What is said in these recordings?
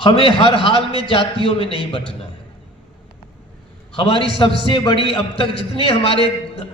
हमें हर हाल में जातियों में नहीं बंटना है। हमारी सबसे बड़ी अब तक जितने हमारे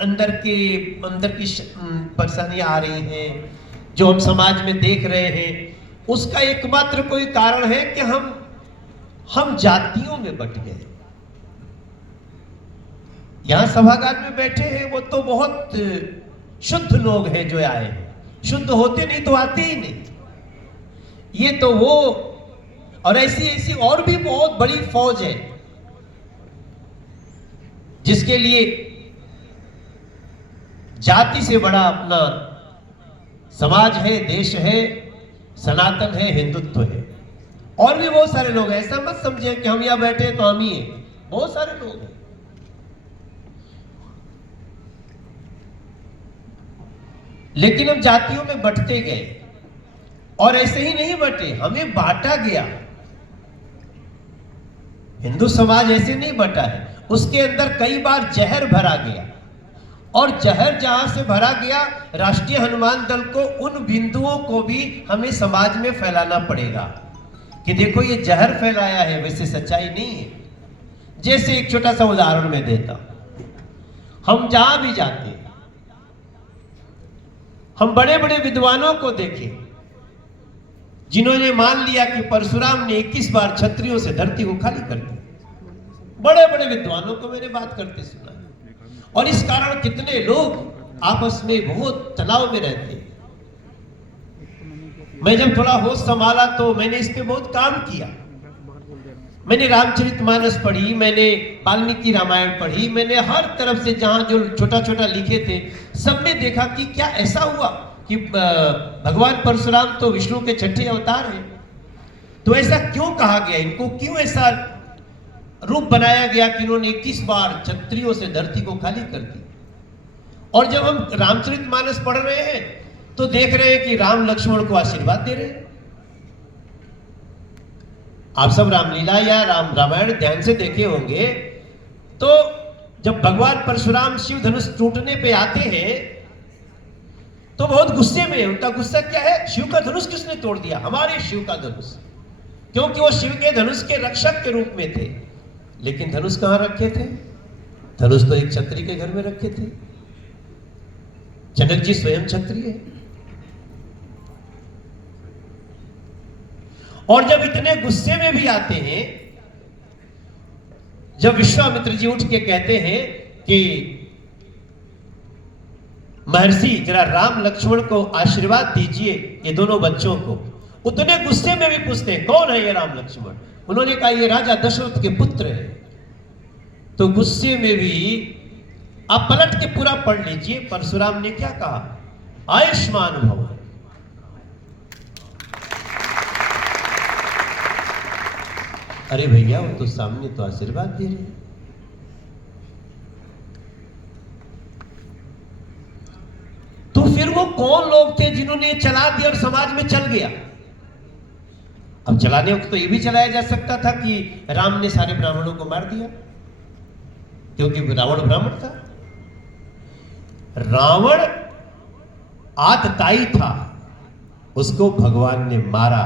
अंदर की परेशानियां आ रही हैं, जो हम समाज में देख रहे हैं, उसका एकमात्र कोई कारण है कि हम जातियों में बंट गए। यहां सभागार में बैठे हैं वो तो बहुत शुद्ध लोग हैं जो आए हैं, शुद्ध होते नहीं तो आते ही नहीं। ये तो वो और ऐसी ऐसी और भी बहुत बड़ी फौज है जिसके लिए जाति से बड़ा अपना समाज है, देश है, सनातन है, हिंदुत्व है। और भी बहुत सारे लोग हैं, ऐसा मत समझे कि हम यहां बैठे तो हम ही हैं, बहुत सारे लोग हैं। लेकिन हम जातियों में बंटते गए और ऐसे ही नहीं बंटे, हमें बांटा गया। हिंदू समाज ऐसे नहीं बंटा है, उसके अंदर कई बार जहर भरा गया और जहर जहां से भरा गया, राष्ट्रीय हनुमान दल को उन बिंदुओं को भी हमें समाज में फैलाना पड़ेगा कि देखो ये जहर फैलाया है, वैसे सच्चाई नहीं है। जैसे एक छोटा सा उदाहरण मैं देता हूं, हम जहां भी जाते हैं, हम बड़े बड़े विद्वानों को देखें जिन्होंने मान लिया कि परशुराम ने 21 बार क्षत्रियों से धरती को खाली कर दिया। बड़े बड़े विद्वानों को मैंने बात करते सुना और इस कारण कितने लोग आपस में बहुत तनाव में रहते हैं। मैं जब थोड़ा होश संभाला तो मैंने इस पे बहुत काम किया। मैंने रामचरितमानस पढ़ी, मैंने वाल्मीकि रामायण पढ़ी, मैंने हर तरफ से जहां जो छोटा छोटा लिखे थे सब में देखा कि क्या ऐसा हुआ कि भगवान परशुराम तो विष्णु के छठे अवतार हैं, तो ऐसा क्यों कहा गया, इनको क्यों ऐसा रूप बनाया गया कि इन्होंने 21 बार क्षत्रियों से धरती को खाली कर दी। और जब हम रामचरितमानस पढ़ रहे हैं तो देख रहे हैं कि राम लक्ष्मण को आशीर्वाद दे रहे हैं। आप सब रामलीला या रामायण ध्यान से देखे होंगे तो जब भगवान परशुराम शिव धनुष टूटने पे आते हैं तो बहुत गुस्से में है। उनका गुस्सा क्या है, शिव का धनुष किसने तोड़ दिया, हमारे शिव का धनुष, क्योंकि वो शिव के धनुष के रक्षक के रूप में थे। लेकिन धनुष कहां रखे थे, धनुष तो एक क्षत्रिय के घर में रखे थे। जनक जी स्वयं क्षत्रिय है। और जब इतने गुस्से में भी आते हैं, जब विश्वामित्र जी उठ के कहते हैं कि महर्षि जरा राम लक्ष्मण को आशीर्वाद दीजिए ये दोनों बच्चों को, उतने गुस्से में भी पूछते हैं कौन है ये राम लक्ष्मण। उन्होंने कहा ये राजा दशरथ के पुत्र है। तो गुस्से में भी आप पलट के पूरा पढ़ लीजिए, परशुराम ने क्या कहा, आयुष्मान भव। अरे भैया वो तो सामने तो आशीर्वाद दे रहे हैं। तो फिर वो कौन लोग थे जिन्होंने चला दिया और समाज में चल गया। अब चलाने वक्त तो ये भी चलाया जा सकता था कि राम ने सारे ब्राह्मणों को मार दिया, क्योंकि रावण ब्राह्मण था। रावण आतताई था, उसको भगवान ने मारा।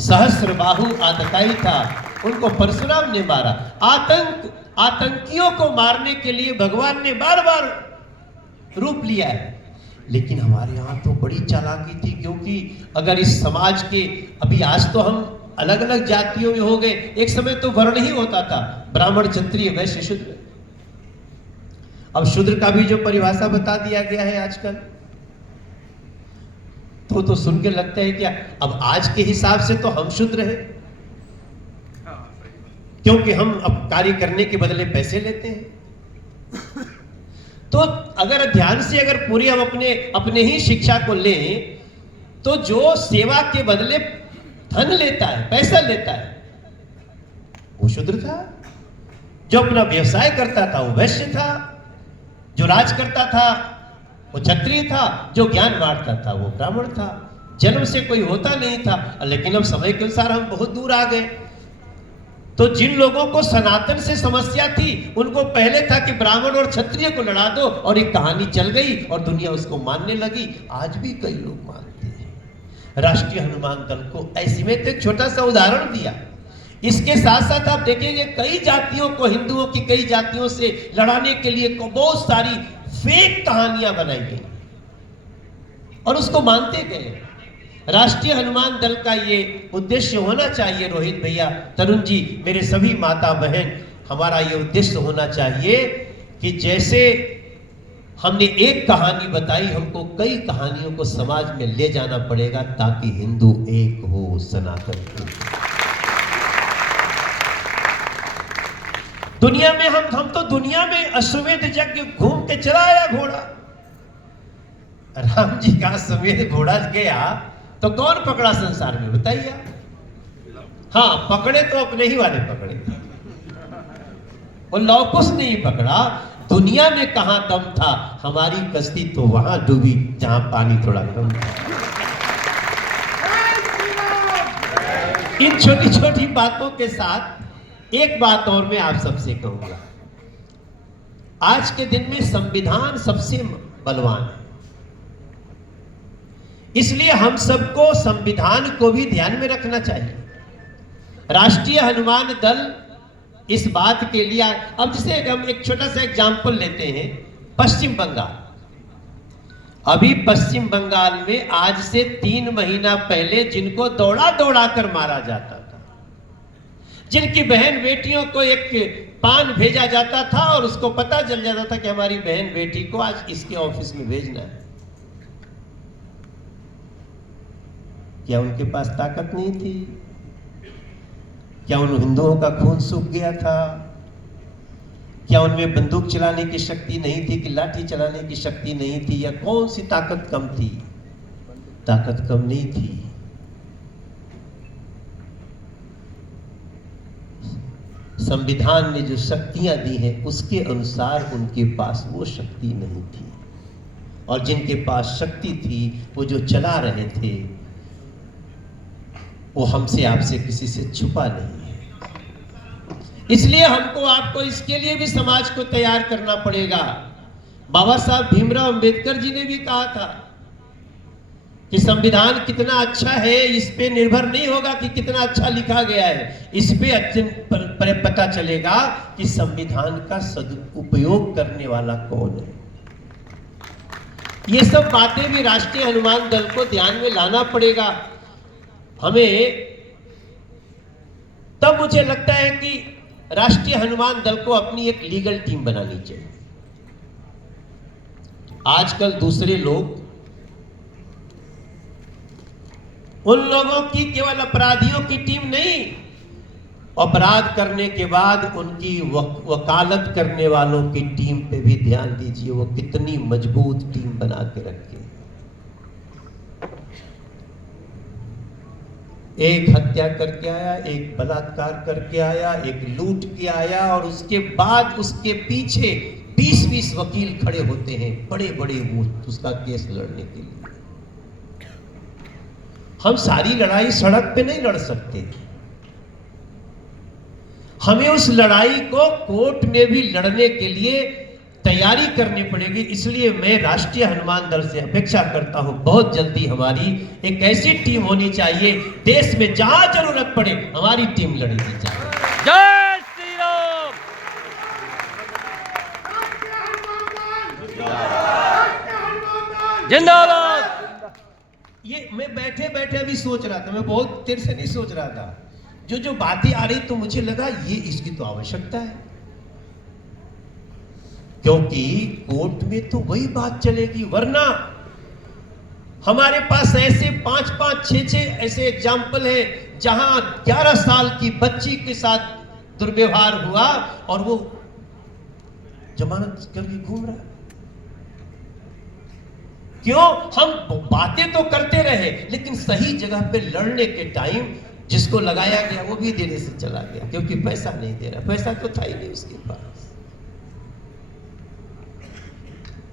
सहस्त्रबाहु आतताई था, उनको परशुराम ने मारा। आतंकियों को मारने के लिए भगवान ने बार बार रूप लिया है। लेकिन हमारे यहां तो बड़ी चालाकी थी, क्योंकि अगर इस समाज के, अभी आज तो हम अलग अलग जातियों में हो गए, एक समय तो वर्ण ही होता था, ब्राह्मण क्षत्रिय वैश्य शूद्र। अब शूद्र का भी जो परिभाषा बता दिया गया है आजकल, तो सुन के लगता है क्या अब आज के हिसाब से तो हम शूद्र हैं, क्योंकि हम अब कार्य करने के बदले पैसे लेते हैं। तो अगर ध्यान से अगर पूरी हम अपने ही शिक्षा को लें तो जो सेवा के बदले धन लेता है, पैसा लेता है, वो शूद्र था। जो अपना व्यवसाय करता था वो वैश्य था। जो राज करता था वो क्षत्रिय था। जो ज्ञान बांटता था वो ब्राह्मण था। जन्म से कोई होता नहीं था। लेकिन अब समय के अनुसार हम बहुत दूर आ गए। तो जिन लोगों को सनातन से समस्या थी उनको पहले था कि ब्राह्मण और क्षत्रिय को लड़ा दो, और एक कहानी चल गई और दुनिया उसको मानने लगी। आज भी कई लोग मानते हैं। राष्ट्रीय हनुमान दल को। ऐसे में तो एक छोटा सा उदाहरण दिया। इसके साथ साथ आप देखेंगे कई जातियों को, हिंदुओं की कई जातियों से लड़ाने के लिए बहुत सारी फेक कहानियां बनाई गई और उसको मानते गए। राष्ट्रीय हनुमान दल का ये उद्देश्य होना चाहिए, रोहित भैया, तरुण जी, मेरे सभी माता बहन, हमारा ये उद्देश्य होना चाहिए कि जैसे हमने एक कहानी बताई, हमको कई कहानियों को समाज में ले जाना पड़ेगा ताकि हिंदू एक हो, सनातन हो। दुनिया में हम तो दुनिया में अश्वमेध यज्ञ घूम के चला आया घोड़ा। राम जी का अश्वमेध घोड़ा गया तो कौन पकड़ा संसार में, बताइए। हाँ, पकड़े तो अपने ही वाले पकड़े, वो लौकुश नहीं पकड़ा। दुनिया में कहां दम था, हमारी कश्ती तो वहां डूबी जहां पानी थोड़ा कम था। इन छोटी छोटी बातों के साथ एक बात और मैं आप सबसे कहूंगा। आज के दिन में संविधान सबसे बलवान है, इसलिए हम सबको संविधान को भी ध्यान में रखना चाहिए। राष्ट्रीय हनुमान दल इस बात के लिए, अब जैसे हम एक छोटा सा एग्जाम्पल लेते हैं, पश्चिम बंगाल। अभी पश्चिम बंगाल में आज से 3 महीना पहले जिनको दौड़ा दौड़ा कर मारा जाता था, जिनकी बहन बेटियों को एक पान भेजा जाता था और उसको पता चल जाता था कि हमारी बहन बेटी को आज इसके ऑफिस में भेजना है, क्या उनके पास ताकत नहीं थी? क्या उन हिंदुओं का खून सूख गया था? क्या उनमें बंदूक चलाने की शक्ति नहीं थी कि लाठी चलाने की शक्ति नहीं थी, या कौन सी ताकत कम थी? ताकत कम नहीं थी। संविधान ने जो शक्तियां दी हैं उसके अनुसार उनके पास वो शक्ति नहीं थी, और जिनके पास शक्ति थी वो जो चला रहे थे वो हमसे आपसे किसी से छुपा नहीं है। इसलिए हमको आपको इसके लिए भी समाज को तैयार करना पड़ेगा। बाबा साहब भीमराव अंबेडकर जी ने भी कहा था कि संविधान कितना अच्छा है इस पे निर्भर नहीं होगा कि कितना अच्छा लिखा गया है, इस पे पता चलेगा कि संविधान का सदुपयोग करने वाला कौन है। ये सब बातें भी राष्ट्रीय हनुमान दल को ध्यान में लाना पड़ेगा हमें। तब मुझे लगता है कि राष्ट्रीय हनुमान दल को अपनी एक लीगल टीम बनानी चाहिए। आजकल दूसरे लोग उन लोगों की केवल अपराधियों की टीम नहीं, अपराध करने के बाद उनकी वकालत करने वालों की टीम पे भी ध्यान दीजिए, वो कितनी मजबूत टीम बना के रखे। एक हत्या करके आया, एक बलात्कार करके आया, एक लूट के आया, और उसके बाद उसके पीछे 20-20 वकील खड़े होते हैं, बड़े बड़े वो उसका केस लड़ने के लिए। हम सारी लड़ाई सड़क पे नहीं लड़ सकते, हमें उस लड़ाई को कोर्ट में भी लड़ने के लिए तैयारी करनी पड़ेगी। इसलिए मैं राष्ट्रीय हनुमान दल से अपेक्षा करता हूं बहुत जल्दी हमारी एक ऐसी टीम होनी चाहिए, देश में जहां जरूरत पड़े हमारी टीम लड़ेगी। जय श्री राम। जिंदाबाद। ये मैं बैठे बैठे अभी सोच रहा था, मैं बहुत देर से नहीं सोच रहा था, जो बातें आ रही तो मुझे लगा ये इसकी तो आवश्यकता है, क्योंकि कोर्ट में तो वही बात चलेगी। वरना हमारे पास ऐसे 5-5, 6-6 ऐसे एग्जाम्पल है जहां 11 साल की बच्ची के साथ दुर्व्यवहार हुआ और वो जमानत करके घूम रहा है। क्यों? हम बातें तो करते रहे, लेकिन सही जगह पे लड़ने के टाइम जिसको लगाया गया वो भी देने से चला गया, क्योंकि पैसा नहीं दे रहा, पैसा तो था ही नहीं उसके पास।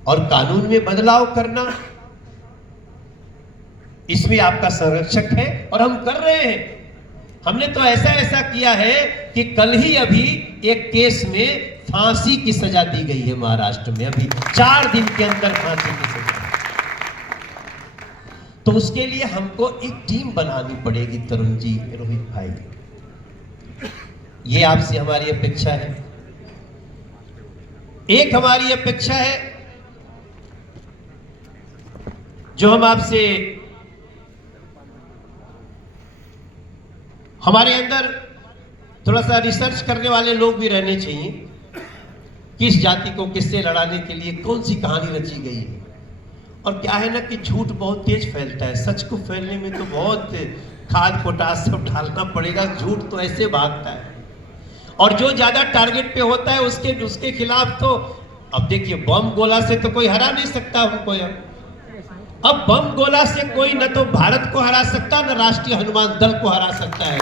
और कानून में बदलाव करना, इसमें आपका संरक्षक है और हम कर रहे हैं। हमने तो ऐसा किया है कि कल ही अभी एक केस में फांसी की सजा दी गई है महाराष्ट्र में, अभी 4 दिन के अंदर फांसी की सजा। तो उसके लिए हमको एक टीम बनानी पड़ेगी तरुण जी, रोहित भाई, ये आपसे हमारी अपेक्षा है। एक हमारी अपेक्षा है जो हम आपसे, हमारे अंदर थोड़ा सा रिसर्च करने वाले लोग भी रहने चाहिए। किस जाति को किससे लड़ाने के लिए कौन सी कहानी रची गई है। और क्या है ना कि झूठ बहुत तेज फैलता है, सच को फैलने में तो बहुत खाद पोटास सब डालना पड़ेगा, झूठ तो ऐसे भागता है। और जो ज्यादा टारगेट पे होता है उसके खिलाफ तो, अब देखिए बम गोला से तो कोई हरा नहीं सकता हमको। अब बम गोला से कोई न तो भारत को हरा सकता, न राष्ट्रीय हनुमान दल को हरा सकता है।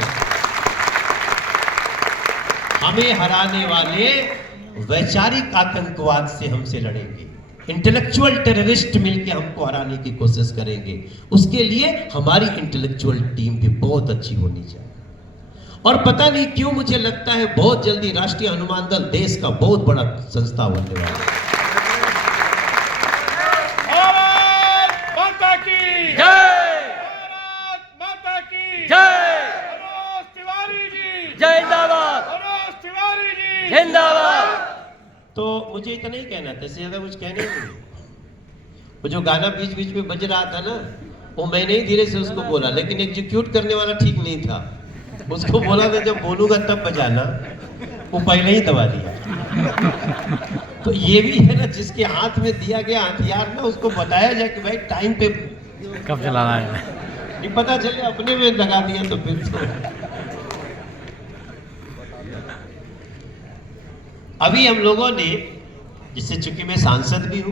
हमें हराने वाले वैचारिक आतंकवाद से हमसे लड़ेंगे, इंटेलेक्चुअल टेररिस्ट मिलकर हमको हराने की कोशिश करेंगे। उसके लिए हमारी इंटेलेक्चुअल टीम भी बहुत अच्छी होनी चाहिए। और पता नहीं क्यों मुझे लगता है बहुत जल्दी राष्ट्रीय हनुमान दल देश का बहुत बड़ा संस्था होने वाला है। भारत माता की जय, भारत माता की जय, मनोज तिवारी जी, जय जिंदाबाद, मनोज तिवारी जी जिंदाबाद। तो मुझे इतना ही कहना था, इससे ज्यादा कुछ कहने नहीं। वो जो गाना बीच बीच में बज रहा था ना, वो मैंने ही धीरे से उसको बोला, लेकिन एग्जीक्यूट करने वाला ठीक नहीं था। उसको बोला था जब बोलूंगा तब बजाना, वो पहले ही दबा दिया। तो ये भी है ना, जिसके हाथ में दिया गया हथियार ना, उसको बताया जाए कि भाई टाइम पे कब चलाना है, नहीं पता चले अपने में लगा दिया तो फिर तो। अभी हम लोगों ने, जिससे चूंकि मैं सांसद भी हूं,